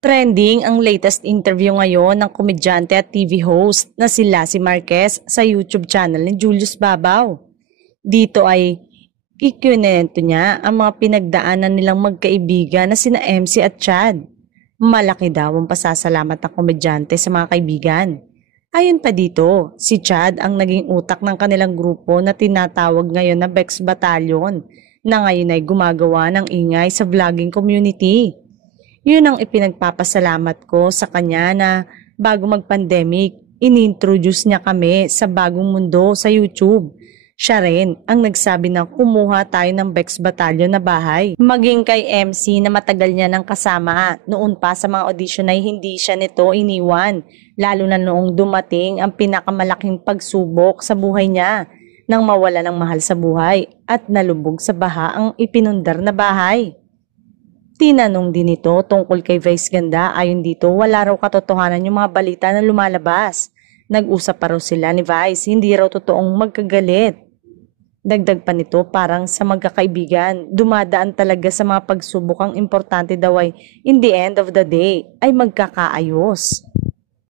Trending ang latest interview ngayon ng komedyante at TV host na si Lassie Marquez sa YouTube channel ni Julius Babaw. Dito ay ikinento niya ang mga pinagdaanan nilang magkaibigan na sina MC at Chad. Malaki daw ang pasasalamat ng komedyante sa mga kaibigan. Ayon pa dito, si Chad ang naging utak ng kanilang grupo na tinatawag ngayon na Bex Battalion na ngayon ay gumagawa ng ingay sa vlogging community. Yun ang ipinagpapasalamat ko sa kanya na bago mag-pandemic, inintroduce niya kami sa bagong mundo sa YouTube. Siya rin ang nagsabi na kumuha tayo ng Bex Battalion na bahay. Maging kay MC na matagal niya nang kasama, noon pa sa mga audition ay hindi siya nito iniwan. Lalo na noong dumating ang pinakamalaking pagsubok sa buhay niya nang mawala ng mahal sa buhay at nalubog sa baha ang ipinundar na bahay. Tinanong din ito tungkol kay Vice Ganda. Ayon dito, wala raw katotohanan yung mga balita na lumalabas. Nag-usap pa raw sila ni Vice, hindi raw totoong magkagalit. Dagdag pa nito, parang sa magkakaibigan, dumadaan talaga sa mga pagsubok, ang importante daw ay in the end of the day ay magkakaayos.